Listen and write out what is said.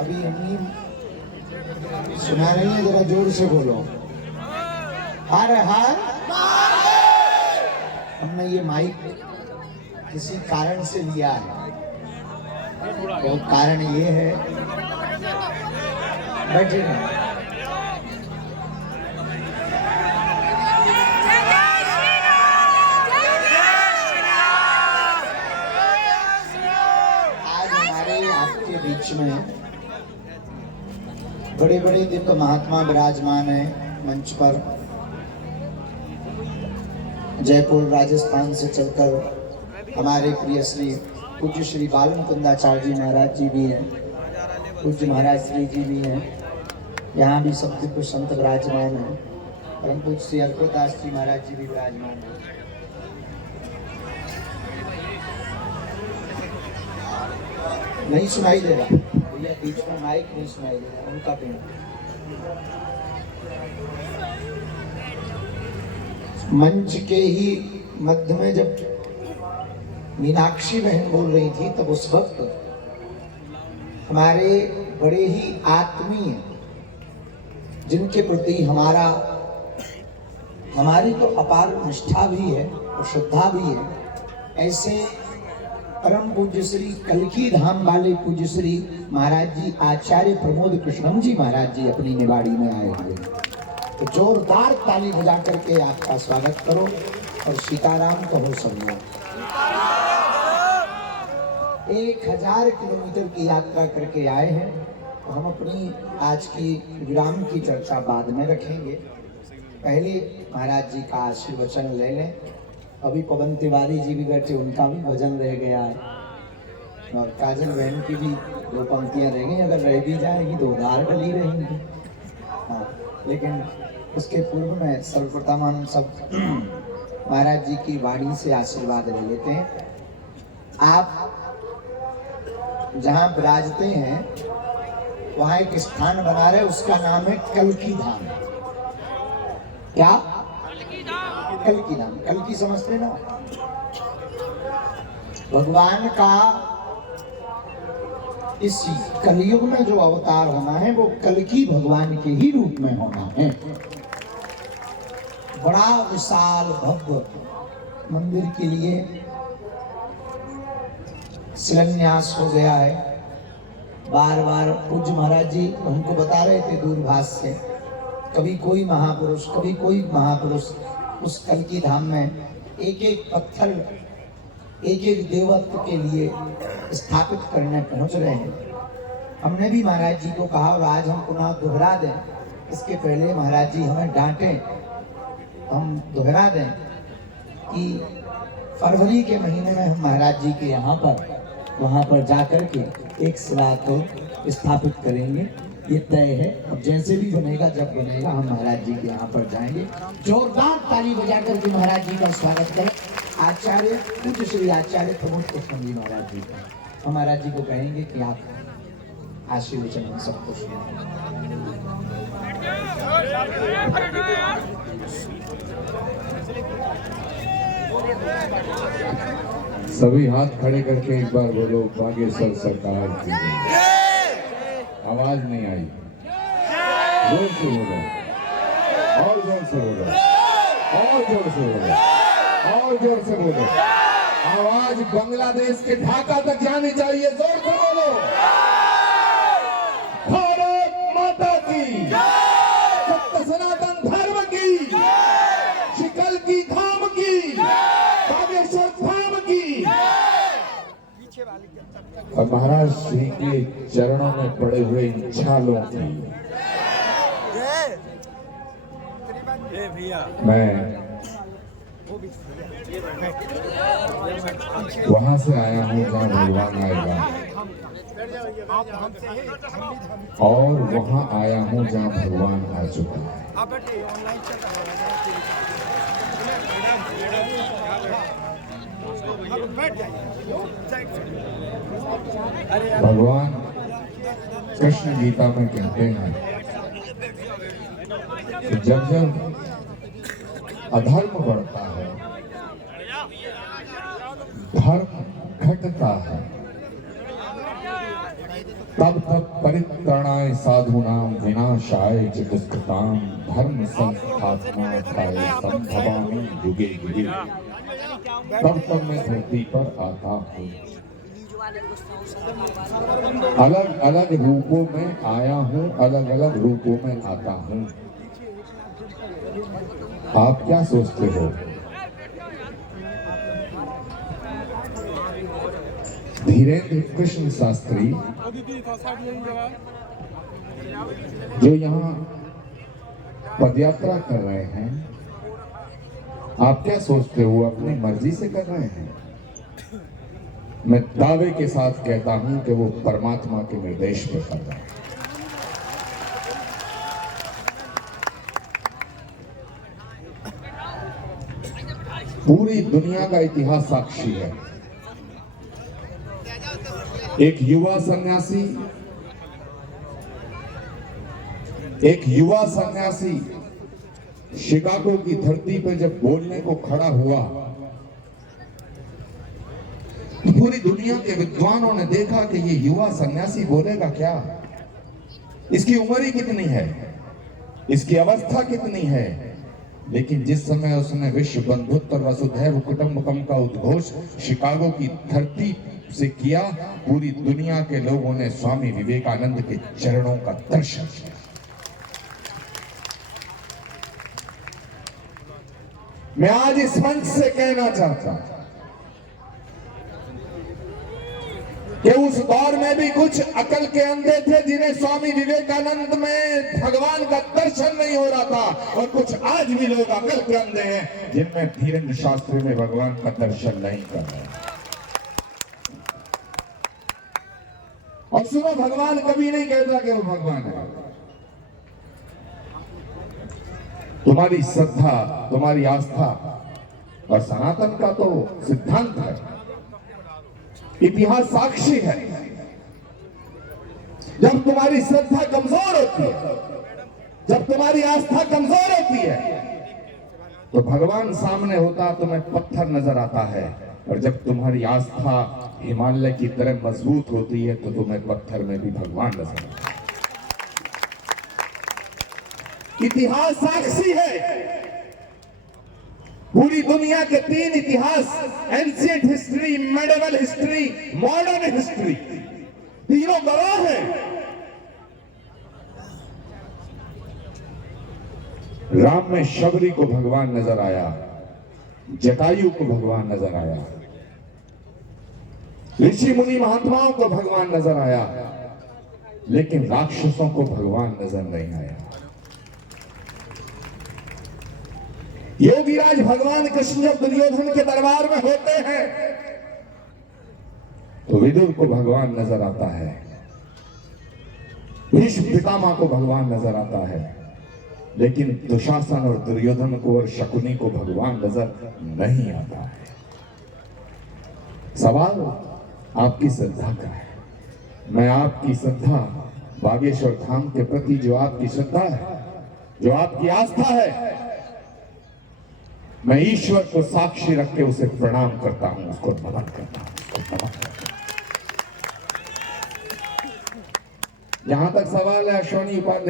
अभी अम्मी सुना रही है, जरा जोर से बोलो। हर हर हमने ये माइक किसी कारण से लिया है, वो कारण ये है, बैठे नहीं, बीच में बड़े बड़े दिव्य महात्मा विराजमान हैं मंच पर। जयपुर राजस्थान से चलकर हमारे प्रिय श्री पूज्य श्री बाल मुकुंदाचार्य जी महाराज जी भी हैं, पूज्य महाराज श्री जी भी हैं, यहाँ भी सब दिव्य संत विराजमान हैं। परम पूज्य श्री अर्कोदास जी महाराज जी भी विराजमान हैं। नहीं सुनाई दे रहा भैया, बीच में माइक नहीं सुनाई दे रहा, उनका पेड़। मंच के ही मध्य में जब मीनाक्षी बहन बोल रही थी, तब उस वक्त हमारे बड़े ही आत्मीय, जिनके प्रति हमारी तो अपार निष्ठा भी है और श्रद्धा भी है, ऐसे परम पूज्य श्री कलकी धाम वाले पूज्य श्री महाराज जी आचार्य प्रमोद कृष्णम जी महाराज जी अपनी निवाड़ी में आए हुए। तो जोरदार ताली बजा करके आपका स्वागत करो और सीताराम कहो सब लोग। 1000 किलोमीटर की यात्रा करके आए हैं, तो हम अपनी आज की विराम की चर्चा बाद में रखेंगे। पहले महाराज जी का आशीर्वचन ले लें। अभी पवन तिवारी जी भी बैठे, उनका भी भजन रह गया है, और काजल बहन की भी 2 पंक्तियां रह गई, अगर रह भी जाएगी तो उधार डली रहेंगी। हाँ, लेकिन उसके पूर्व में सर्वप्रथम हम सब महाराज जी की वाणी से आशीर्वाद ले लेते हैं। आप जहाँ विराजते हैं वहाँ एक स्थान बना रहे, उसका नाम है कलकी धाम। क्या? कलकी धाम। कलकी समझते ना? भगवान का इस कलयुग में जो अवतार होना है वो कलकी भगवान के ही रूप में होना है। बड़ा विशाल भव्य मंदिर के लिए शिलान्यास हो गया है। बार बार पूज्य महाराज जी हमको बता रहे थे दूरभाष से, कभी कोई महापुरुष, कभी कोई महापुरुष उस कलकी धाम में एक एक पत्थर एक एक देवत्व के लिए स्थापित करने पहुंच रहे हैं। हमने भी महाराज जी को कहा और आज हम पुनः दोहरा दें, इसके पहले महाराज जी हमें डांटें, हम दोहरा दें कि फरवरी के महीने में हम महाराज जी के वहाँ पर जाकर के एक शिला को स्थापित करेंगे। ये तय है। अब जैसे भी बनेगा, जब बनेगा, हम महाराज जी के यहाँ पर जाएंगे। जोरदार ताली बजा करके महाराज जी का स्वागत करें। आचार्य पूज्य श्री आचार्य प्रमोद कृष्ण जी महाराज जी का, हम महाराज जी को कहेंगे कि आप आशीर्वचन हम सबको सुनाएं। सभी हाथ खड़े करके एक बार बोलो, बागेश्वर सरकार की। आवाज नहीं आई, जोर से बोलो, और जोर से बोलो, और जोर से बोलो, और जोर से बोलो। आवाज बांग्लादेश के ढाका तक जानी चाहिए, जोर से बोलो। भारत माता की, सत्य सनातन धर्म की, शिकल की धाम की, बागेश्वर धाम की। और महाराज श्री के चरणों में पड़े हुए इन छालों की मैं वहां से आया हूँ जहाँ भगवान आएगा, और वहां आया हूँ जहाँ भगवान आ चुका है। भगवान कृष्ण गीता में कहते हैं कि जब जब अधर्म बढ़ता है, धर्म घटता है, तब तक परित्राणाय साधूनां विनाशाय च दुष्कृतां धर्म संस्थापनार्थाय संभवामि युगे युगे। तब तक मैं धरती पर आता हूँ, अलग अलग रूपों में आया हूँ, अलग अलग रूपों में आता हूँ। आप क्या सोचते हो? धीरेन्द्र कृष्ण शास्त्री जो यहाँ पदयात्रा कर रहे हैं, आप क्या सोचते हो? अपनी मर्जी से कर रहे हैं? मैं दावे के साथ कहता हूं कि वो परमात्मा के निर्देश पे कर रहे हैं। पूरी दुनिया का इतिहास साक्षी है। एक युवा सन्यासी शिकागो की धरती पर जब बोलने को खड़ा हुआ तो पूरी दुनिया के विद्वानों ने देखा कि ये युवा सन्यासी बोलेगा क्या, इसकी उम्र ही कितनी है, इसकी अवस्था कितनी है। लेकिन जिस समय उसने विश्व बंधुत्व और वसुधैव कुटुंबकम का उद्घोष शिकागो की धरती से किया, पूरी दुनिया के लोगों ने स्वामी विवेकानंद के चरणों का दर्शन किया। मैं आज इस मंच से कहना चाहता हूं कि उस दौर में भी कुछ अकल के अंधे थे जिन्हें स्वामी विवेकानंद में भगवान का दर्शन नहीं हो रहा था, और कुछ आज भी लोग अकल के अंधे हैं जिनमें धीरेन्द्र शास्त्री में भगवान का दर्शन नहीं कर रहे। और सुनो, भगवान कभी नहीं कहता कि वो भगवान है। तुम्हारी श्रद्धा, तुम्हारी आस्था और सनातन का तो सिद्धांत है, इतिहास साक्षी है। जब तुम्हारी श्रद्धा कमजोर होती है, जब तुम्हारी आस्था कमजोर होती है, तो भगवान सामने होता तुम्हें पत्थर नजर आता है, और जब तुम्हारी आस्था हिमालय की तरह मजबूत होती है तो तुम्हें पत्थर में भी भगवान नजर आता है। इतिहास साक्षी है। पूरी दुनिया के 3 इतिहास, ancient history, medieval history, modern history, तीनों गवाह हैं। राम में शबरी को भगवान नजर आया, जटायु को भगवान नजर आया, ऋषि मुनि महात्माओं को भगवान नजर आया, लेकिन राक्षसों को भगवान नजर नहीं आया। योगीराज भगवान कृष्ण जब दुर्योधन के दरबार में होते हैं तो विदुर को भगवान नजर आता है, भीष्म पितामह को भगवान नजर आता है, लेकिन दुशासन और दुर्योधन को और शकुनी को भगवान नजर नहीं आता है। सवाल आपकी श्रद्धा का है। मैं आपकी श्रद्धा बागेश्वर धाम के प्रति, जो आपकी श्रद्धा है, जो आपकी आस्था है, मैं ईश्वर को साक्षी रख के उसे प्रणाम करता हूं, उसको नमन करता हूं, जहां तक सवाल है अश्वनी उपाध्याय